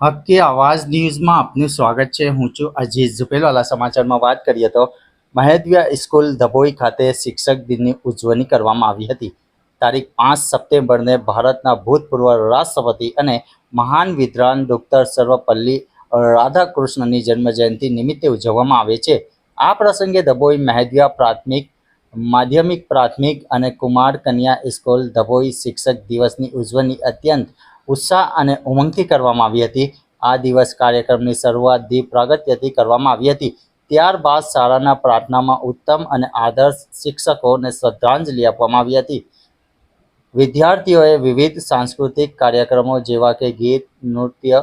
હક કે આવાજ ન્યૂઝમાં આપનું સ્વાગત છે। હું છું અજીત ઝુપેલવાલા। સમાચારમાં વાત કરીએ તો મહેદવિયા સ્કૂલ ધભોઈ ખાતે શિક્ષક દિનની ઉજવણી કરવામાં આવી હતી। તારીખ 5 સપ્ટેમ્બરને ભારતના ભૂતપૂર્વ રાષ્ટ્રપતિ અને મહાન વિદ્વાન ડૉક્ટર સર્વપલ્લી રાધાકૃષ્ણનની જન્મજયંતિ નિમિત્તે ઉજવવામાં આવે છે। આ પ્રસંગે ધભોઈ મહેદવિયા પ્રાથમિક, માધ્યમિક પ્રાથમિક અને કુમાર કન્યા સ્કૂલ ધભોઈ શિક્ષક દિવસની ઉજવણી અત્યંત ઉત્સાહ અને ઉમંગથી કરવામાં આવી હતી। આ દિવસ કાર્યક્રમની શરૂઆત દીપ પ્રાગટ્યથી કરવામાં આવી હતી। ત્યારબાદ શાળાના પ્રાર્થનામાં ઉત્તમ અને આદર્શ શિક્ષકોને શ્રદ્ધાંજલિ આપવામાં આવી હતી। વિદ્યાર્થીઓએ વિવિધ સાંસ્કૃતિક કાર્યક્રમો જેવા કે ગીત, નૃત્ય,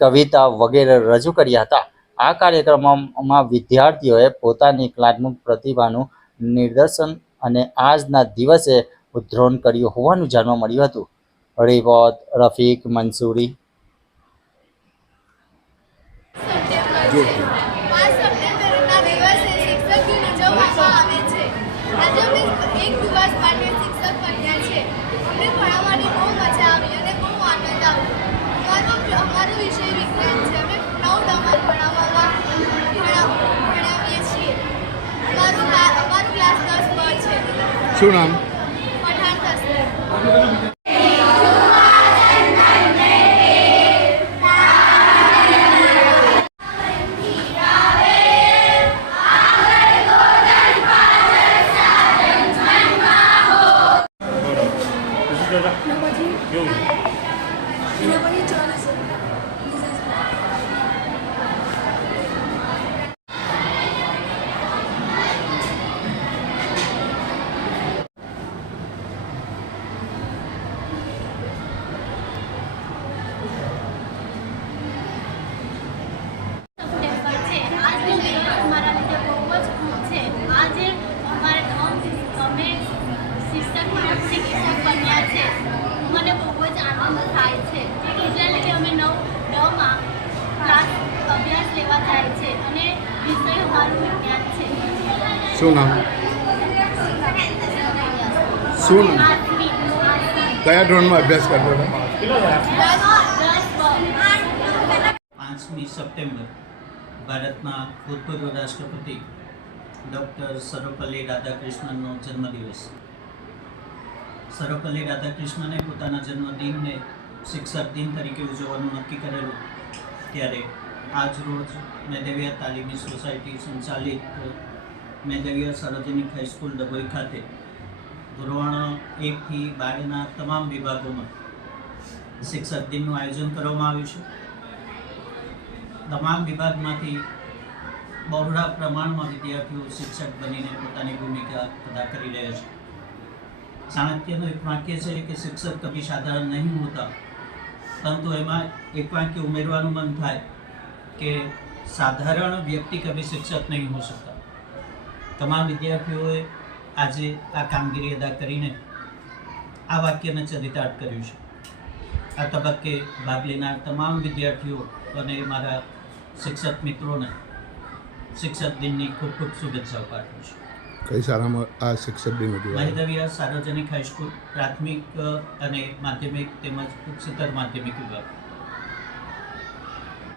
કવિતા વગેરે રજૂ કર્યા હતા। આ કાર્યક્રમોમાં વિદ્યાર્થીઓએ પોતાની કલાત્મક પ્રતિભાનું નિદર્શન અને આજના દિવસે ઉદ્ધૃત કર્યું હોવાનું જાણવા મળ્યું હતું। રિપોર્ટ રફીક મંસૂરી। 5 સપ્ટેમ્બરના દિવસે શિક્ષક દિન ઉજવવામાં આવે છે। આજે અમે એક દિવસ માટે શિક્ષક બન્યા છે। અમને ભણાવવાની બહુ મજા આવી અને બહુ આનંદ આવ્યો। અમારો વિષય વિજ્ઞાન છે। અમે 9 ભણાવીએ છીએ। અમારું ક્લાસ 10 બ છે। શું નામ? પઠાણ તસ્કર। મને બહુ જ આનંદ થાય છે। એટલા લીધે અમે 9માં ક્લાસ અભ્યાસ લેવા જાય છે અને વિષય અમારું વિજ્ઞાન છે। શું નામ? શું નામ? કયા ધોરણમાં અભ્યાસ કરતો હતો? 5મી સપ્ટેમ્બર ભારતના ભૂતપૂર્વ રાષ્ટ્રપતિ ડૉક્ટર સર્વપલ્લી રાધાકૃષ્ણનનો જન્મદિવસ। સર્વપલ્લી રાધાકૃષ્ણને પોતાના જન્મદિનને શિક્ષક દિન તરીકે ઉજવવાનું નક્કી કરેલું, ત્યારે આજ રોજ મહેદવિયા તાલીમી સોસાયટી સંચાલિત મહેદવિયા સાર્વજનિક હાઈસ્કૂલ ધભોઈ ખાતે ધોરણ 1 થી 12ના તમામ વિભાગોમાં શિક્ષક દિનનું આયોજન કરવામાં આવ્યું છે। તમામ વિભાગમાંથી બહોળા પ્રમાણમાં વિદ્યાર્થીઓ શિક્ષક બનીને પોતાની ભૂમિકા અદા કરી રહ્યા છે। ચાણક્યનું એક વાક્ય છે કે શિક્ષક કભી સાધારણ નહીં હોતા, પરંતુ એમાં એક વાક્ય ઉમેરવાનું મન થાય કે સાધારણ વ્યક્તિ કભી શિક્ષક નહીં હો શકતા। તમામ વિદ્યાર્થીઓએ આજે આ કામગીરી અદા કરીને આ વાક્યને ચરિતાર્થ કર્યું છે। આ તબક્કે ભાગ લેનાર તમામ વિદ્યાર્થીઓ અને મારા શિક્ષક મિત્રોને શિક્ષક દિનની ખૂબ ખૂબ શુભેચ્છાઓ પાઠવું છું। કઈ શાળામાં આ શિક્ષક દિન ઉજવાયો? મહેદવિયા સાર્વજનિક હાઈસ્કૂલ પ્રાથમિક અને માધ્યમિક તેમજ ઉચ્ચતર માધ્યમિક વિભાગ।